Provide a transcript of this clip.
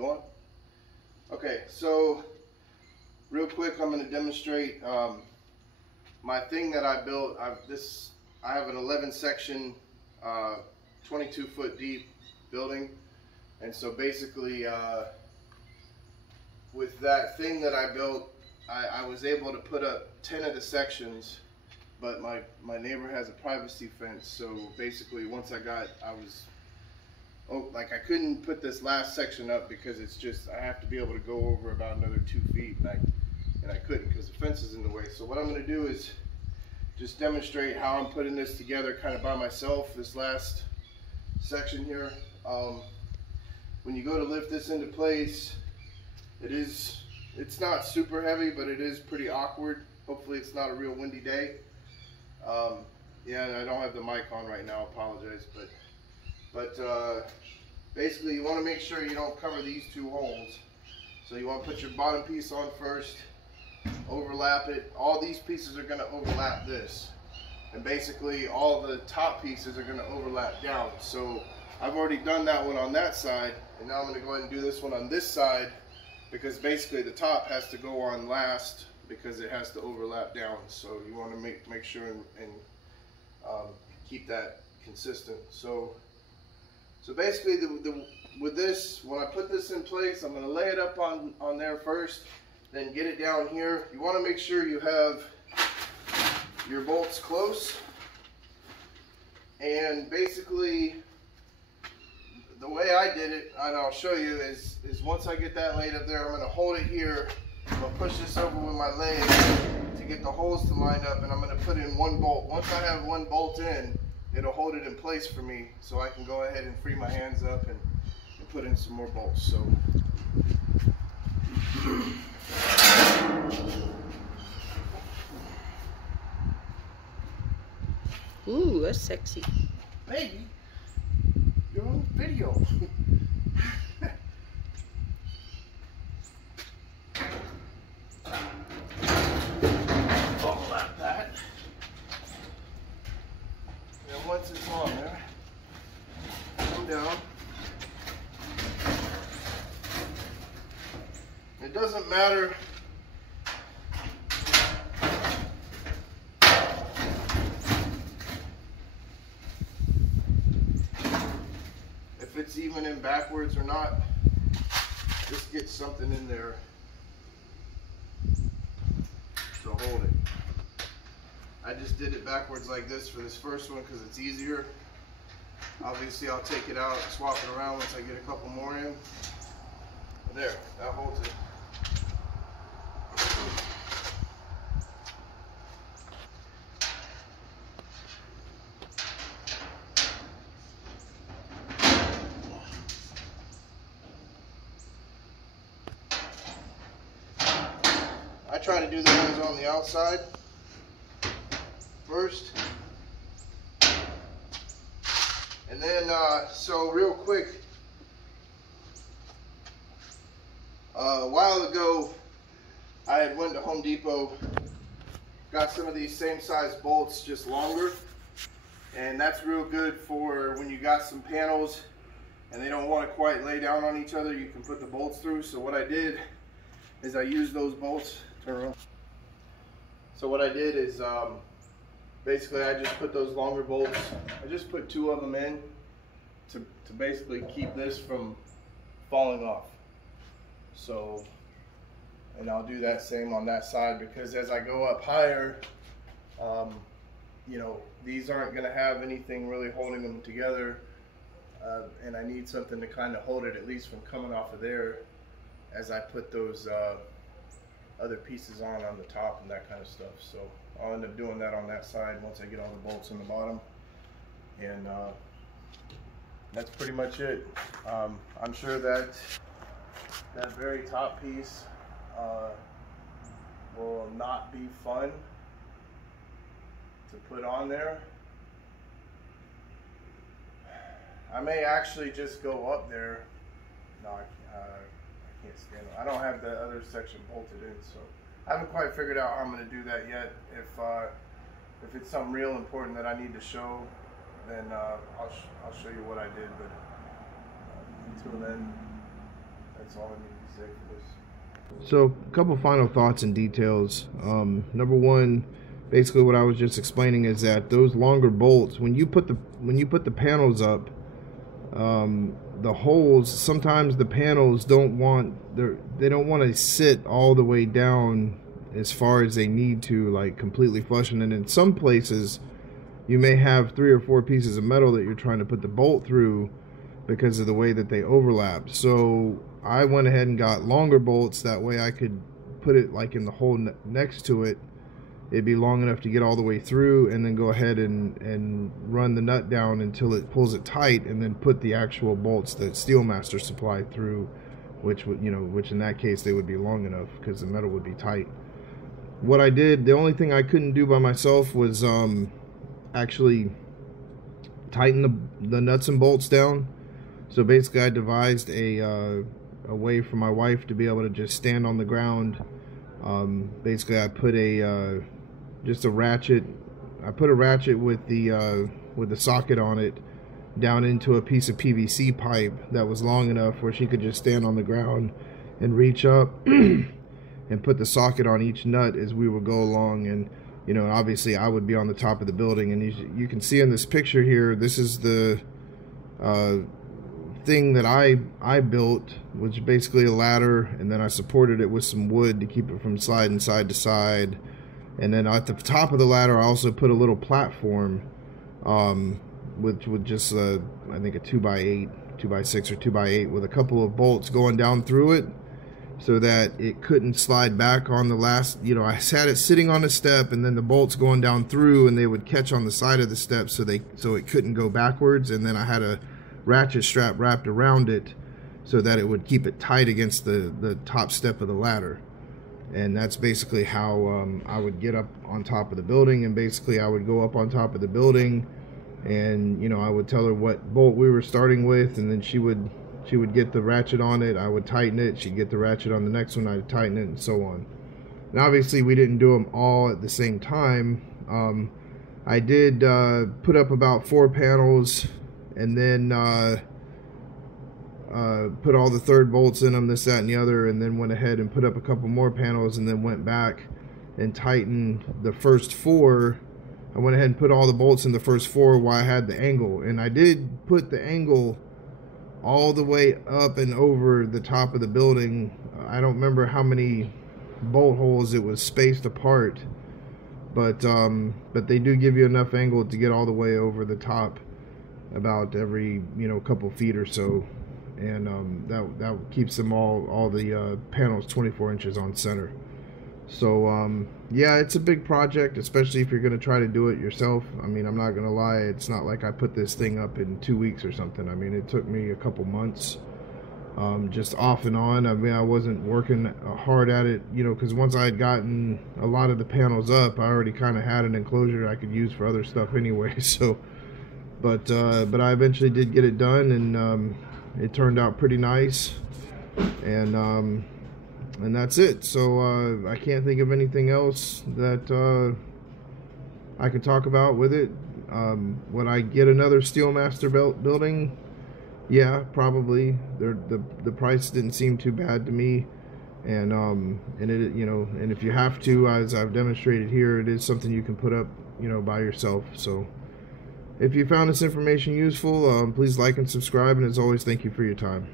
going? Okay, so real quick, I'm going to demonstrate my thing that I built. I have an 11 section, 22 foot deep building, and so basically with that thing that I built, I was able to put up 10 of the sections, but my neighbor has a privacy fence, so basically once I couldn't put this last section up because it's just, I have to be able to go over about another 2 feet, and I couldn't because the fence is in the way. So what I'm going to do is just demonstrate how I'm putting this together kind of by myself, this last section here. When you go to lift this into place, it's not super heavy, but it is pretty awkward. Hopefully it's not a real windy day. Yeah, and I don't have the mic on right now, I apologize, but basically you want to make sure you don't cover these two holes. So you want to put your bottom piece on first, overlap it. All these pieces are going to overlap this, and basically all the top pieces are going to overlap down. So I've already done that one on that side, and now I'm going to go ahead and do this one on this side, because basically the top has to go on last because it has to overlap down. So you want to make sure and keep that consistent. So basically with this, when I put this in place, I'm going to lay it up on there first, then get it down here. You want to make sure you have your bolts close, and basically the way I did it, and I'll show you, is once I get that laid up there, I'm going to hold it here. I'm going to push this over with my leg to get the holes to line up, and I'm going to put in one bolt. Once I have one bolt in, it'll hold it in place for me, so I can go ahead and free my hands up and put in some more bolts. So ooh, that's sexy. Baby, you're on video. Overlap that. And once it's on there, come down. It doesn't matter if it's even in backwards or not. Just get something in there to hold it. I just did it backwards like this for this first one because it's easier. Obviously I'll take it out and swap it around once I get a couple more in. There, that holds it. I try to do the ones on the outside first, and then so real quick, a while ago I had went to Home Depot, got some of these same size bolts, just longer, and that's real good for when you got some panels and they don't want to quite lay down on each other. You can put the bolts through. So what I did is I used those bolts. Turn around. So what I did is basically I just put those longer bolts, I just put 2 of them in to basically keep this from falling off. So, and I'll do that same on that side, because as I go up higher, you know, these aren't going to have anything really holding them together, and I need something to kind of hold it at least from coming off of there as I put those other pieces on the top and that kind of stuff. So I'll end up doing that on that side once I get all the bolts in the bottom, and that's pretty much it. I'm sure that very top piece will not be fun to put on there. I may actually just go up there. No, I can't stand it. I don't have the other section bolted in, so I haven't quite figured out how I'm going to do that yet. If it's something real important that I need to show, then I'll show you what I did. But until then, That's all I need to say for this. So, a couple final thoughts and details. Number one, basically what I was just explaining is that those longer bolts, when you put the panels up, the holes, sometimes the panels don't want to sit all the way down as far as they need to, like completely flush. And then in some places you may have 3 or 4 pieces of metal that you're trying to put the bolt through because of the way that they overlap. So I went ahead and got longer bolts, that way I could put it like in the hole next to it. It'd be long enough to get all the way through, and then go ahead and run the nut down until it pulls it tight, and then put the actual bolts that Steelmaster supplied through, which would, which in that case they would be long enough because the metal would be tight. What I did, the only thing I couldn't do by myself was actually tighten the nuts and bolts down. So basically I devised a way for my wife to be able to just stand on the ground. Basically I put just a ratchet. I put a ratchet with the socket on it down into a piece of PVC pipe that was long enough where she could just stand on the ground and reach up and put the socket on each nut as we would go along. And obviously I would be on the top of the building, and you can see in this picture here, this is the thing that I built, which is basically a ladder, and then I supported it with some wood to keep it from sliding side to side. And then at the top of the ladder I also put a little platform with just I think a 2x8, 2x6 or 2x8 with a couple of bolts going down through it, so that it couldn't slide back on the last, I had it sitting on a step, and then the bolts going down through, and they would catch on the side of the step so it couldn't go backwards. And then I had a ratchet strap wrapped around it so that it would keep it tight against the top step of the ladder. And that's basically how I would get up on top of the building. And basically I would go up on top of the building, and I would tell her what bolt we were starting with, and then she would get the ratchet on it, I would tighten it, she'd get the ratchet on the next one, I'd tighten it, and so on. And obviously we didn't do them all at the same time. I did put up about 4 panels, and then put all the third bolts in them, this, that, and the other, and then went ahead and put up a couple more panels, and then went back and tightened the first 4. I went ahead and put all the bolts in the first 4 while I had the angle, and I did put the angle all the way up and over the top of the building. I don't remember how many bolt holes it was spaced apart, but they do give you enough angle to get all the way over the top, about every couple feet or so. And that keeps them all the panels 24 inches on center. So yeah, it's a big project, especially if you're going to try to do it yourself. I mean, I'm not going to lie, it's not like I put this thing up in 2 weeks or something. I mean, it took me a couple months, just off and on. I mean, I wasn't working hard at it, because once I had gotten a lot of the panels up, I already kind of had an enclosure I could use for other stuff anyway. So but I eventually did get it done, and it turned out pretty nice, and that's it. So I can't think of anything else that I could talk about with it. When I get another Steelmaster building, yeah, probably. The price didn't seem too bad to me, and it, and if you have to, as I've demonstrated here, it is something you can put up, by yourself. So if you found this information useful, please like and subscribe, and as always, thank you for your time.